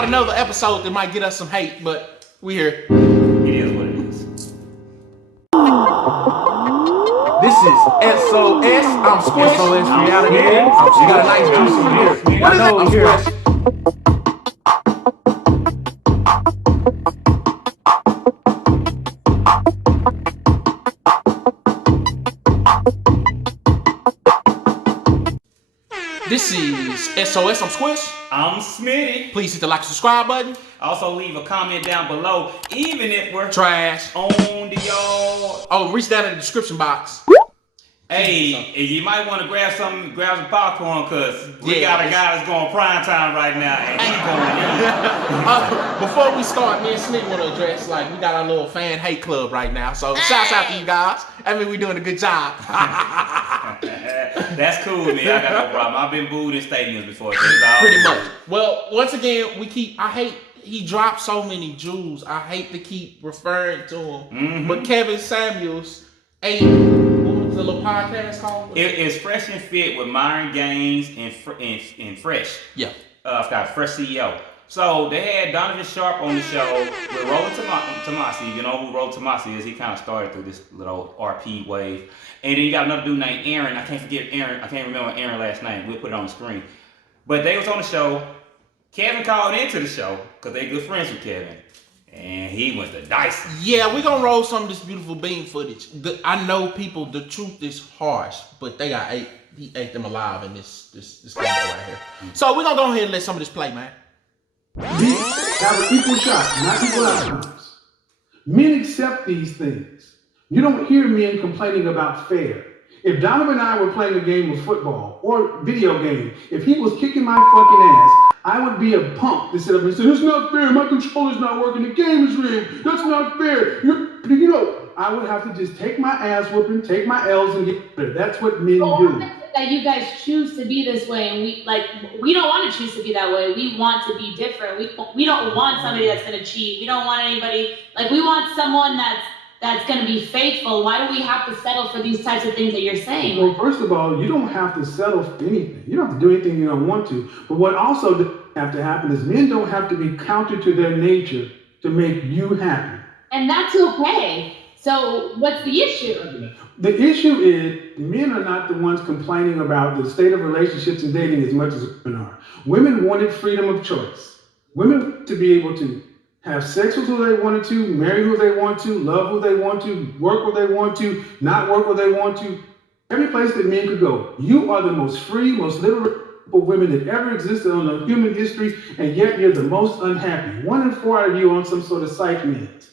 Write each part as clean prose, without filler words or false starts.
got another episode that might get us some hate, but we here. It is what it is. This is SOS. I'm Squish. SOSReality. We got a nice juicy here. What is it? I'm Squish. This is SOS. I'm Squish. I'm Smitty. Please hit the like and subscribe button. Also leave a comment down below, even if we're Trash. on the yard. Oh, reach down in the description box. Hey, you might want to grab some popcorn, cause we got a guy that's going prime time right now, and he's going in. Before we start, me and Smith want to address, like, we got our little fan hate club right now. So shouts out to you guys. I mean, we're doing a good job. That's cool, man. I got no problem. I've been booed in stadiums before. So pretty much. Well, once again, he dropped so many jewels. I hate to keep referring to him. Mm-hmm. But Kevin Samuels ate, what was the little podcast called? It's Fresh and Fit with Myron Gaines and Fresh. Yeah. I forgot, Fresh CEO. So they had Donovan Sharp on the show with Roland Tomasi. You know who Roland Tomasi is? He kind of started through this little R.I.P wave. And then you got another dude named Aaron. I can't remember Aaron's last name. We'll put it on the screen. But they was on the show. Kevin called into the show because they good friends with Kevin. And he went to dicing. Yeah, we're going to roll some of this beautiful bean footage. I know people, the truth is harsh, but he ate them alive in this combo right here. So we're going to go ahead and let some of this play, man. Have an equal shot, not equal outcomes. Men accept these things. You don't hear men complaining about fair. If Donovan and I were playing a game of football or video game, if he was kicking my fucking ass, I would be a punk to sit up and say, "It's not fair, my controller's not working, the game is rigged, that's not fair." You know, I would have to just take my ass whooping, take my L's and get better. That's what men do. That you guys choose to be this way, and we don't want to choose to be that way. We want to be different. We don't want somebody that's going to cheat. We don't want anybody, we want someone that's going to be faithful. Why do we have to settle for these types of things that you're saying? Well, first of all, you don't have to settle for anything. You don't have to do anything you don't want to. But what also doesn't have to happen is men don't have to be counter to their nature to make you happy. And that's okay. So what's the issue? The issue is men are not the ones complaining about the state of relationships and dating as much as women are. Women wanted freedom of choice. Women to be able to have sex with who they wanted to, marry who they want to, love who they want to, work where they want to, not work where they want to. Every place that men could go. You are the most free, most liberal women that ever existed on the human history, and yet you're the most unhappy. 1 in 4 of you on some sort of psych meds.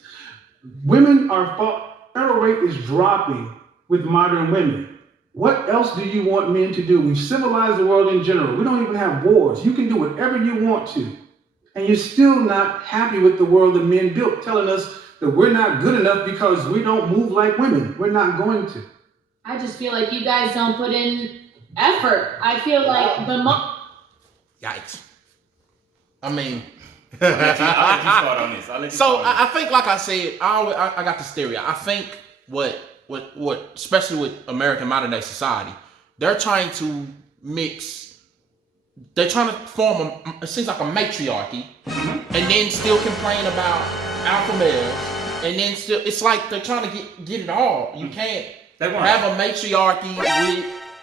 Error rate is dropping with modern women. What else do you want men to do? We've civilized the world in general. We don't even have wars. You can do whatever you want to. And you're still not happy with the world that men built, telling us that we're not good enough because we don't move like women. We're not going to. I just feel like you guys don't put in effort. I feel like Yikes. I mean... I'll let you start on this. I think, like I said, I got this theory. I think what, especially with American modern day society, they're trying to form it seems like a matriarchy, and then still complain about alpha males, and then still, it's like they're trying to get it all. You can't have a matriarchy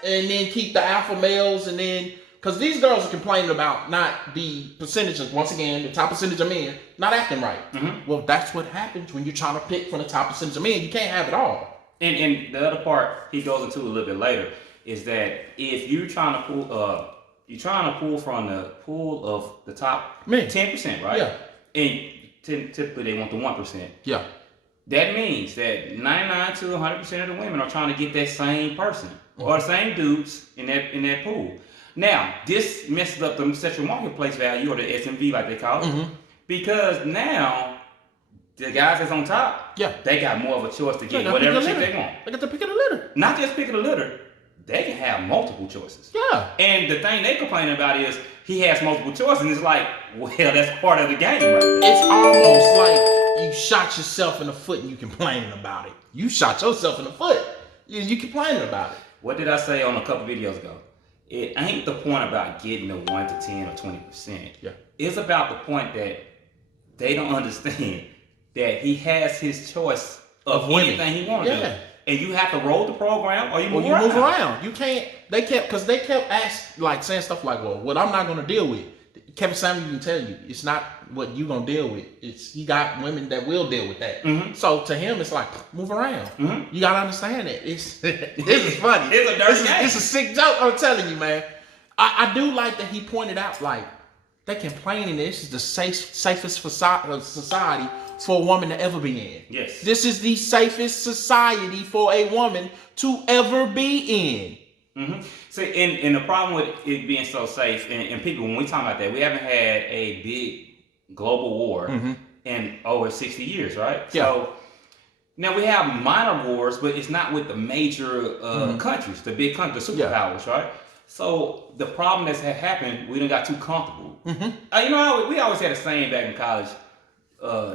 and then keep the alpha males, and then, because these girls are complaining about not the percentages, once again, the top percentage of men not acting right. Mm-hmm. Well, that's what happens when you're trying to pick from the top percentage of men. You can't have it all. And the other part he goes into a little bit later is that if you're trying to pull from the pool of the top 10%, right? Yeah. And typically they want the 1%. Yeah. That means that 99 to 100% of the women are trying to get that same person or the same dudes in that pool. Now, this messes up the sexual marketplace value, or the SMV like they call it, because now the guys that's on top, they got more of a choice to get whatever shit they want. They got to pick of the litter. Not just pick of the litter, they can have multiple choices. Yeah. And the thing they complain about is he has multiple choices, and it's like, well, that's part of the game right there. It's almost like you shot yourself in the foot and you complaining about it. You shot yourself in the foot. You complaining about it. What did I say on a couple videos ago? It ain't the point about getting the 1 to 10 or 20%. Yeah. It's about the point that they don't understand that he has his choice of anything he wants to do. And you have to roll the program or you move around. You can't, they kept asking, like saying stuff like, well, what I'm not going to deal with. Kevin Samuels can tell you, it's not what you going to deal with. He got women that will deal with that. So to him, it's like, move around. You got to understand it. This is funny. It's a dirty game. It's a sick joke. I'm telling you, man. I do like that he pointed out, like, they complaining this is the safest society for a woman to ever be in. Yes. This is the safest society for a woman to ever be in. See, and the problem with it being so safe, and people, when we talk about that, we haven't had a big global war in over 60 years, right? Yeah. So now we have minor wars, but it's not with the major countries, the big countries, the superpowers, right? So the problem that's happened, we done got too comfortable. You know, we always had a saying back in college,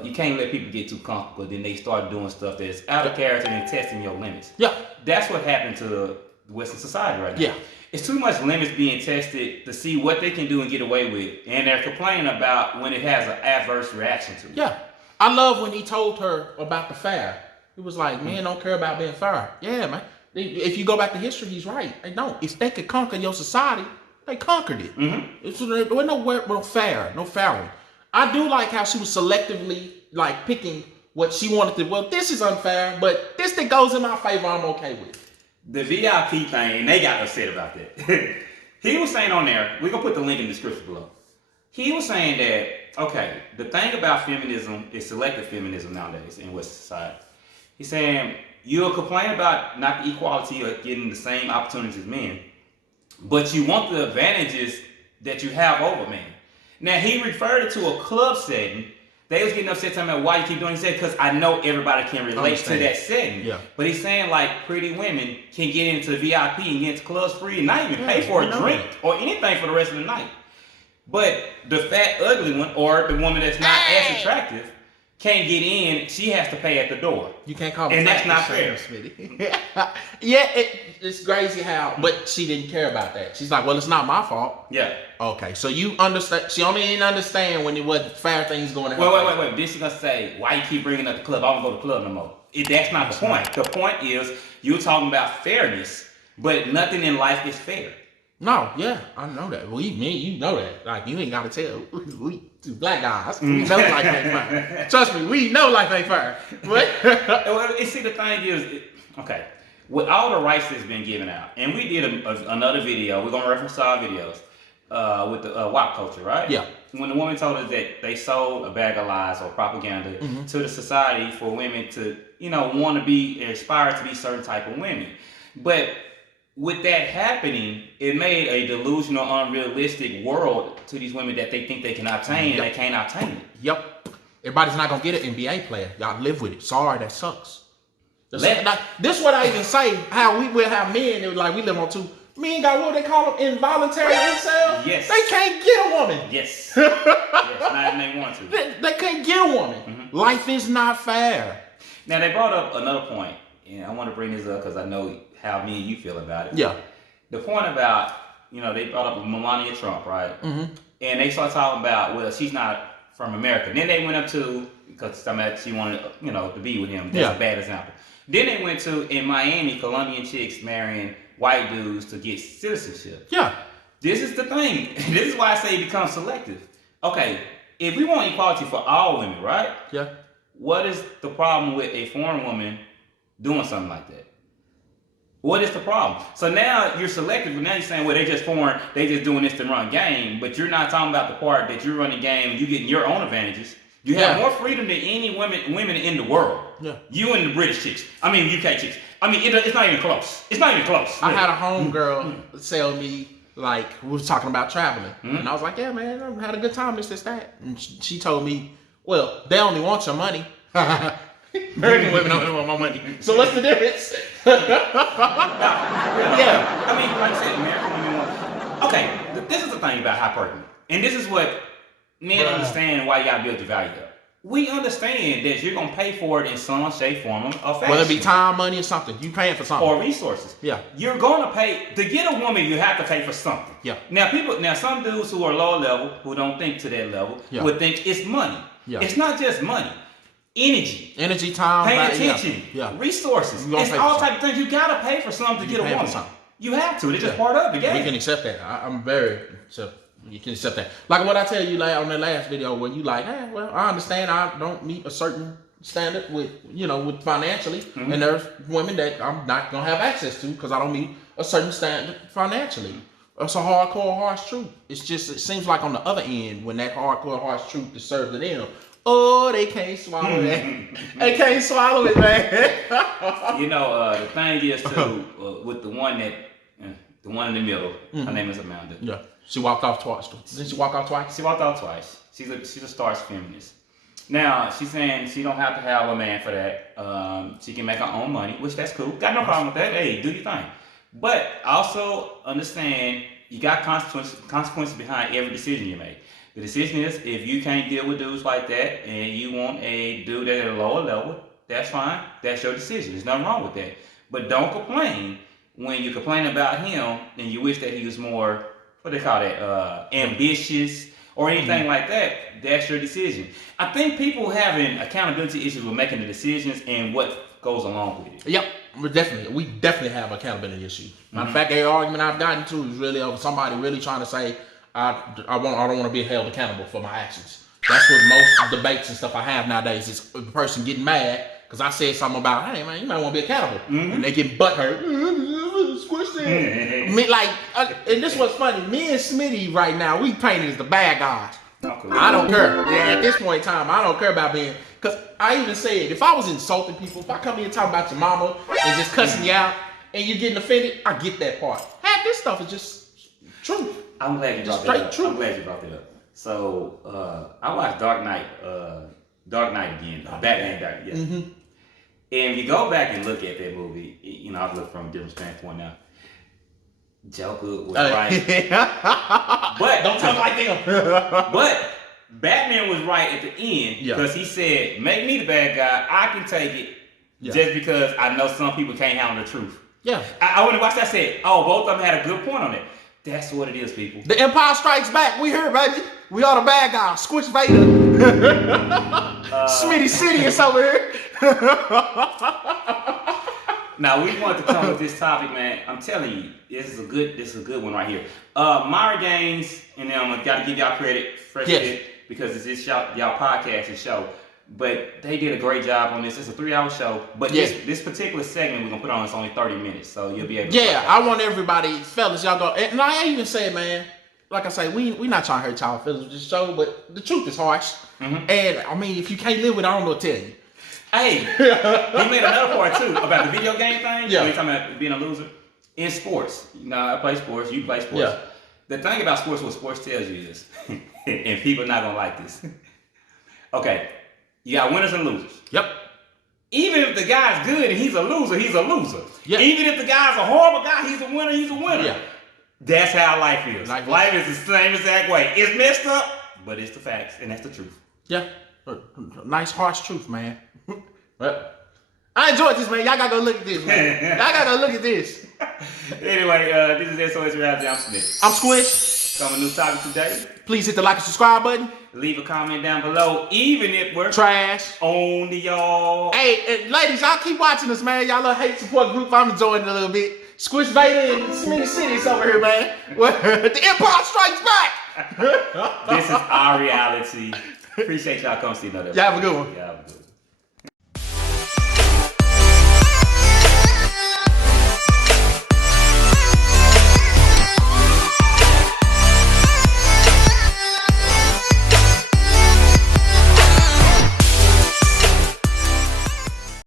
you can't let people get too comfortable, then they start doing stuff that's out of character and testing your limits. Yeah. That's what happened to the Western society right now. Yeah. It's too much limits being tested to see what they can do and get away with. And they're complaining about when it has an adverse reaction to it. Yeah. I love when he told her about the fair. He was like, men don't care about being fair. Yeah, man. If you go back to history, he's right. They don't. If they could conquer your society, they conquered it. There was no fair, no fairing. I do like how she was selectively like picking what she wanted to. Well, this is unfair, but this that goes in my favor, I'm okay with. The VIP thing, they got upset about that. He was saying on there, we're going to put the link in the description below. He was saying that, okay, the thing about feminism is selective feminism nowadays in Western society. He's saying, you'll complain about not the equality or getting the same opportunities as men, but you want the advantages that you have over men. Now, he referred it to a club setting. They was getting upset talking about why you keep doing it. He said, because I know everybody can relate to that setting. Yeah. But he's saying like pretty women can get into the VIP and get into clubs free and not even pay for a drink or anything for the rest of the night. But the fat, ugly one or the woman that's not as attractive can't get in. She has to pay at the door. You can't call me and fat, that's not fair. Yeah, it's crazy how, but she didn't care about that. She's like, well, it's not my fault. Yeah. Okay, so you understand. She only didn't understand when it wasn't fair things going on. Wait. Then she's gonna say, why you keep bringing up the club? I don't go to the club no more. That's not the point. The point is you're talking about fairness, but nothing in life is fair. No, yeah, I know that. You know that. Like, you ain't gotta tell. We two black guys, we know life ain't fair. Trust me, we know life ain't fair. But see, the thing is, okay, with all the rights that's been given out, and we did another video. We're gonna reference our videos with the WAP culture, right? Yeah. When the woman told us that they sold a bag of lies or propaganda to the society for women to, want to be inspired to be certain type of women, but with that happening, it made a delusional, unrealistic world to these women that they think they can obtain and they can't obtain it. Yep. Everybody's not gonna get an NBA player. Y'all live with it. Sorry, that sucks. This is what I even say. How we will have men. It was like we live on two. Men got what they call them involuntary incels. Yes. They can't get a woman. Yes. Yes. Not even they want to. They can't get a woman. Life is not fair. Now they brought up another point, and I want to bring this up because I know how me and you feel about it. Yeah. The point about, they brought up Melania Trump, right? And they started talking about, well, she's not from America. Then they went up to, because she wanted, to be with him. That's a bad example. Then they went to, in Miami, Colombian chicks marrying white dudes to get citizenship. Yeah. This is the thing. This is why I say it becomes selective. Okay, if we want equality for all women, right? Yeah. What is the problem with a foreign woman doing something like that? What is the problem? So now you're selective, but now you're saying, well, they're just foreign, they just doing this to run game, but you're not talking about the part that you're running game, you getting your own advantages. You have more freedom than any women in the world. Yeah. You and the British chicks. I mean, UK chicks. I mean, it's not even close. It's not even close. I had a homegirl tell me, like, we was talking about traveling. And I was like, yeah, man, I had a good time, this, that. And she told me, well, they only want your money. American women don't want my money. So what's the difference? Yeah. I mean, like I said, American women want... Okay, this is the thing about hypocrisy. And this is what men understand why you gotta build your value up. we understand that you're gonna pay for it in some shape, form, or fashion. Whether it be time, money, or something, you paying for something. Or resources. Yeah. You're gonna pay to get a woman. You have to pay for something. Yeah. Now some dudes who are low level, who don't think to that level, would think it's money. Yeah. It's not just money. Energy, time, paying attention, resources. It's all types of things. You gotta pay for something to get a woman. You have to. It's just part of the game. We can accept that. I'm very accept. You can accept that. Like what I tell you like on the last video, where you like, well, I understand I don't meet a certain standard with financially, and there's women that I'm not gonna have access to because I don't meet a certain standard financially. It's a hardcore, harsh truth. It's just, it seems like on the other end, when that hardcore, harsh truth is served to them, oh, they can't swallow that. They can't swallow it, man. The thing is too, with the one in the middle, her name is Amanda. Yeah. She walked off twice. Didn't she walk off twice? She walked off twice. She's a staunch feminist. Now, she's saying she don't have to have a man for that. She can make her own money, which that's cool. Got no problem with that. Hey, do your thing. But also understand you got consequences behind every decision you make. The decision is, if you can't deal with dudes like that and you want a dude at a lower level, that's fine. That's your decision. There's nothing wrong with that. But don't complain when you complain about him and you wish that he was more, what they call that, ambitious or anything like that. That's your decision. I think people having accountability issues with making the decisions and what goes along with it. Yep, we definitely have accountability issues. Matter of fact, the argument I've gotten to is really over somebody really trying to say, I don't want to be held accountable for my actions. That's what most debates and stuff I have nowadays is a person getting mad because I said something about, hey man, you might want to be accountable, and they get butthurt. Me, like, and this was funny. Me and Smitty right now, we painted as the bad guys. I don't care. Yeah, at this point in time, I don't care about being, because I even said, if I was insulting people, if I come here and talk about your mama and just cussing you out and you getting offended, I get that part. Half this stuff is just truth. I'm glad you brought that up. I'm glad you brought that up. So I watched Dark Knight again, Batman Dark. Yeah. And if you go back and look at that movie, I look from a different standpoint now. Joker was right, but don't talk like them. But Batman was right at the end because he said, "Make me the bad guy. I can take it, just because I know some people can't handle the truth." Yeah, I want to watch that. I said, "Oh, both of them had a good point on it." That's what it is, people. The Empire Strikes Back. We here, baby. We are the bad guys. Squish Vader. Smitty City is over here. Now we want to come with this topic, man. I'm telling you, this is a good one right here. Myra Gaines and them got to give y'all credit, because it's this y'all podcast and show. But they did a great job on this. It's a 3-hour show. But this particular segment we're gonna put on is only 30 minutes, so you'll be able to I want everybody, fellas, y'all go. And I even said, man, like I say, we not trying to hurt y'all feelings with this show, but the truth is harsh. And I mean, if you can't live with it, I don't know what to tell you. Hey, he made another part too about the video game thing. Yeah. We're talking about being a loser in sports. I play sports. You play sports. Yeah. The thing about sports, what sports tells you is, and people are not gonna like this. Okay, you got winners and losers. Yep. Even if the guy's good and he's a loser, he's a loser. Yeah. Even if the guy's a horrible guy, he's a winner, he's a winner. Yeah. That's how life is. Life is the same exact way. It's messed up, but it's the facts, and that's the truth. Yeah. Nice, harsh truth, man. Well, I enjoyed this, man. Y'all gotta go look at this, man. Y'all gotta go look at this. Anyway, this is SOSReality. I'm Smith. I'm Squish. Come with a new topic today. Please hit the like and subscribe button. Leave a comment down below, even if we're trash. On the y'all. Hey, ladies, y'all keep watching us, man. Y'all little hate support group. I'm enjoying it a little bit. Squish Vader and Smitty City's over here, man. The Empire Strikes Back. This is our reality. Appreciate y'all coming see another. Y'all have a good one. Y'all have a good one.